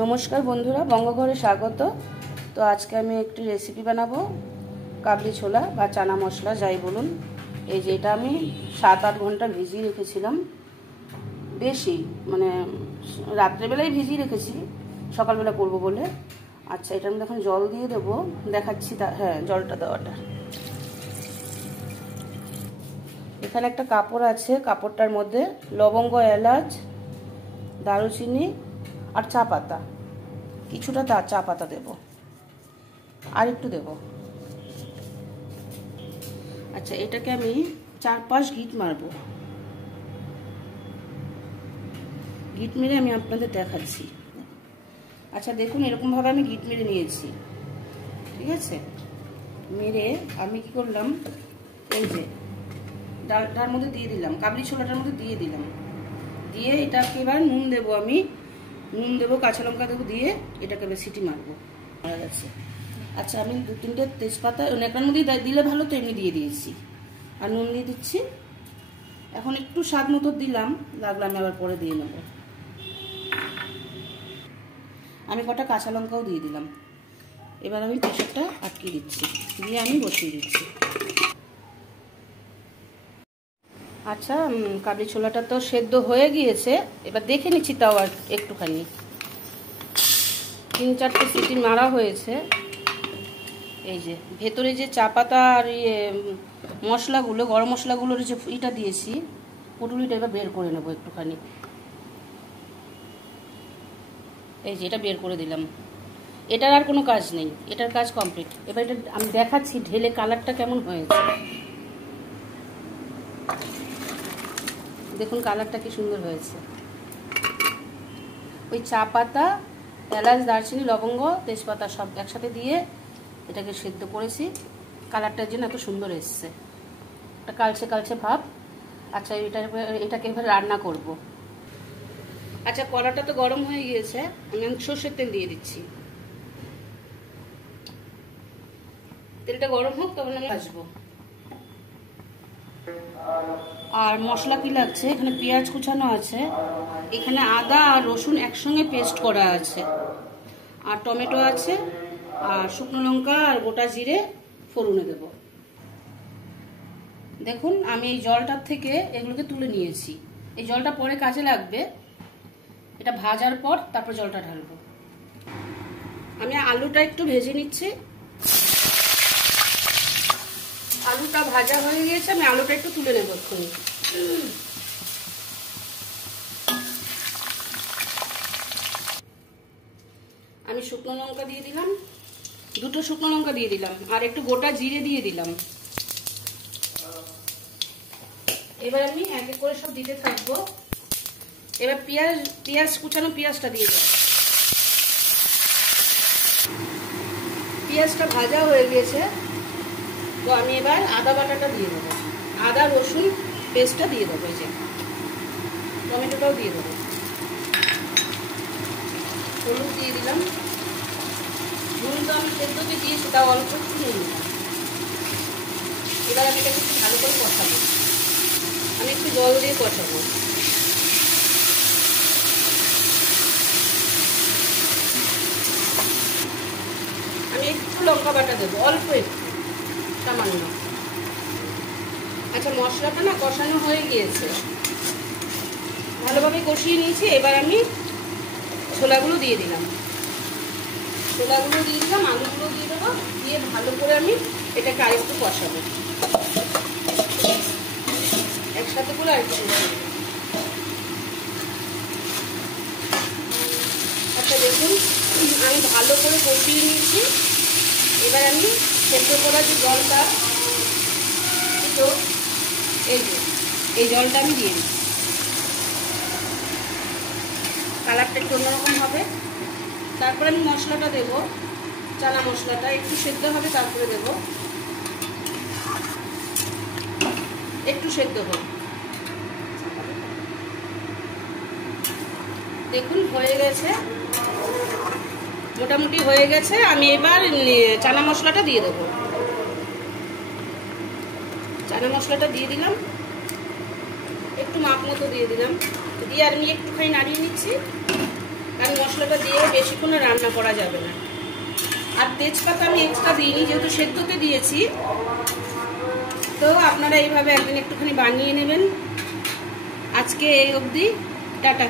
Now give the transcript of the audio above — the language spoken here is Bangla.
নমস্কার বন্ধুরা, বঙ্গঘরে স্বাগত। তো আজকে আমি একটি রেসিপি বানাবো, কাবলি ছোলা বা চানা মশলা যাই বলুন। এই যে এটা আমি 7-8 ঘন্টা ভিজিয়ে রেখেছিলাম, বেশি মানে রাত্রেবেলায় ভিজিয়ে রেখেছি, সকালবেলা করবো বলে। আচ্ছা, এটা আমি এখন জল দিয়ে দেবো, দেখাচ্ছি। হ্যাঁ, জলটা দেওয়াটা এখানে একটা কাপড় আছে, কাপড়টার মধ্যে লবঙ্গ, এলাচ, দারুচিনি আর চা পাতা, কিছুটা চা পাতা দেব, আর একটু দেব। আচ্ছা, এটাকে আমি 4-5 গিট মারবো। গিট মেরে আমি আপনাদের দেখাচ্ছি। আচ্ছা দেখুন, এরকমভাবে আমি গিট মেরে নিয়েছি, ঠিক আছে। মেরে আমি কি করলাম, এই যে ডালটার মধ্যে দিয়ে দিলাম, কাবলি ছোলাটার মধ্যে দিয়ে দিলাম। দিয়ে এটাকে এবার নুন দেবো, আমি নুন দেবো, কাঁচা লঙ্কা দেবো, দিয়ে এটাকে এবার সিটি মারবো। মারা গেছে। আচ্ছা, আমি 2-3টে তেজপাতা এটার মধ্যে দিলে ভালো, তো এমনি দিয়ে দিয়েছি। আর নুন দিয়ে দিচ্ছি। এখন একটু স্বাদ মতো দিলাম, লাগলো আমি আবার পরে দিয়ে নেব। আমি কটা কাঁচা লঙ্কাও দিয়ে দিলাম। এবার আমি প্রেসারটা আটকে দিচ্ছি, দিয়ে আমি বসিয়ে দিচ্ছি। আচ্ছা, কাবলি ছোলাটা তো সেদ্ধ হয়ে গিয়েছে, এবার দেখে নিচ্ছি, তাও আর একটুখানি 3-4টে সিটি মারা হয়েছে। এই যে ভেতরে যে চা পাতা আর মশলাগুলো, গরম মশলাগুলোর যে ইটা দিয়েছি, পুটুলিটা এবার বের করে নেবো একটুখানি। এই যে এটা বের করে দিলাম, এটার আর কোনো কাজ নেই, এটার কাজ কমপ্লিট। এবার এটা আমি দেখাচ্ছি ঢেলে কালারটা কেমন হয়েছে। দেখুন কালারটা কি সুন্দর হয়েছে। ওই চা পাতা, এলাচ, দারচিনি, লবঙ্গ, তেজপাতা সব একসাথে দিয়ে এটাকে সেদ্ধ করেছি, কালারটার জন্য এত সুন্দর এসছে, একটা কালচে কালচে ভাব। আচ্ছা, এটাকে এবার রান্না করব। আচ্ছা, কড়াটা তো গরম হয়ে গিয়েছে, আমি সর্ষের তেল দিয়ে দিচ্ছি। তেলটা গরম হোক, তখন আমি আসবো। আর মশলা কি লাগছে, এখানে পেঁয়াজ কুচানো আছে, এখানে আদা আর রসুন একসঙ্গে পেস্ট করা আছে, আর টমেটো আছে, আর শুকনো লঙ্কা আর গোটা জিরে ফোড়নে দেব। দেখুন আমি এই জলটার থেকে এগুলোকে তুলে নিয়েছি, এই জলটা পরে কাজে লাগবে। এটা ভাজার পর তারপর জলটা ঢালবো। আমি আলুটা একটু ভেজে নিচ্ছি। আলুটা ভাজা হয়ে গিয়েছে, আমি আলুটা একটু তুলে নেব এক্ষুনি। আমি শুকনো লঙ্কা দিয়ে দিলাম, 2টো শুকনো লঙ্কা দিয়ে দিলাম, আর একটু গোটা জিরে দিয়ে দিলাম। এবার আমি এক এক করে সব দিতে থাকবো। এবার পেঁয়াজ কুচানো পেঁয়াজটা দিয়ে দেব। পেঁয়াজটা ভাজা হয়ে গেছে, তো আমি এবার আদা বাটাটা দিয়ে দেবো, আদা রসুন পেস্টটা দিয়ে দেবো, এই যে টমেটোটাও দিয়ে দেবো, হলুদ দিয়ে দিলাম, নুন তো আমি সেদ্ধতে দিয়েছি, তাও অল্প একটু নুন দিলাম। এবার আমি এটাকে একটু ভালো করে কষাবো, আমি একটু জল দিয়ে কষাবো। আমি একটু লঙ্কা বাটা দেবো, অল্প একটু, সামান্য। আচ্ছা, মশলাটা না কষানো হয়ে গিয়েছে, ভালোভাবে কষিয়ে নিয়েছি। এবার আমি ছোলাগুলো দিয়ে দিলাম, আলুগুলো দিয়ে দেবো, দিয়ে ভালো করে আমি এটাকে আরেকটু কষাবো, একসাথে করে আরেকটু কষাবো। আচ্ছা দেখুন, আমি ভালো করে কষিয়ে নিয়েছি। এবার আমি সেদ্ধ করা যে জলটা, এই জলটা আমি দিয়ে দিচ্ছি। কালারটা একটু অন্যরকম হবে। তারপরে আমি মশলাটা দেব, চানা মশলাটা একটু সেদ্ধ হবে, তারপরে দেব, একটু সেদ্ধ হোক। দেখুন হয়ে গেছে, মোটামুটি হয়ে গেছে। আমি এবার চানা মশলাটা দিয়ে দেবো, চানা মশলাটা দিয়ে দিলাম, একটু মাপ মতো দিয়ে দিলাম, দিয়ে আর আমি একটুখানি নাড়িয়ে নিচ্ছি। মশলাটা দিয়ে বেশিক্ষণ রান্না করা যাবে না। আর তেজপাতা আমি এক্সট্রা দিইনি, যেহেতু সেদ্ধতে দিয়েছি। তো আপনারা এইভাবে একদিন একটুখানি বানিয়ে নেবেন। আজকে এই অবধি, টাটা।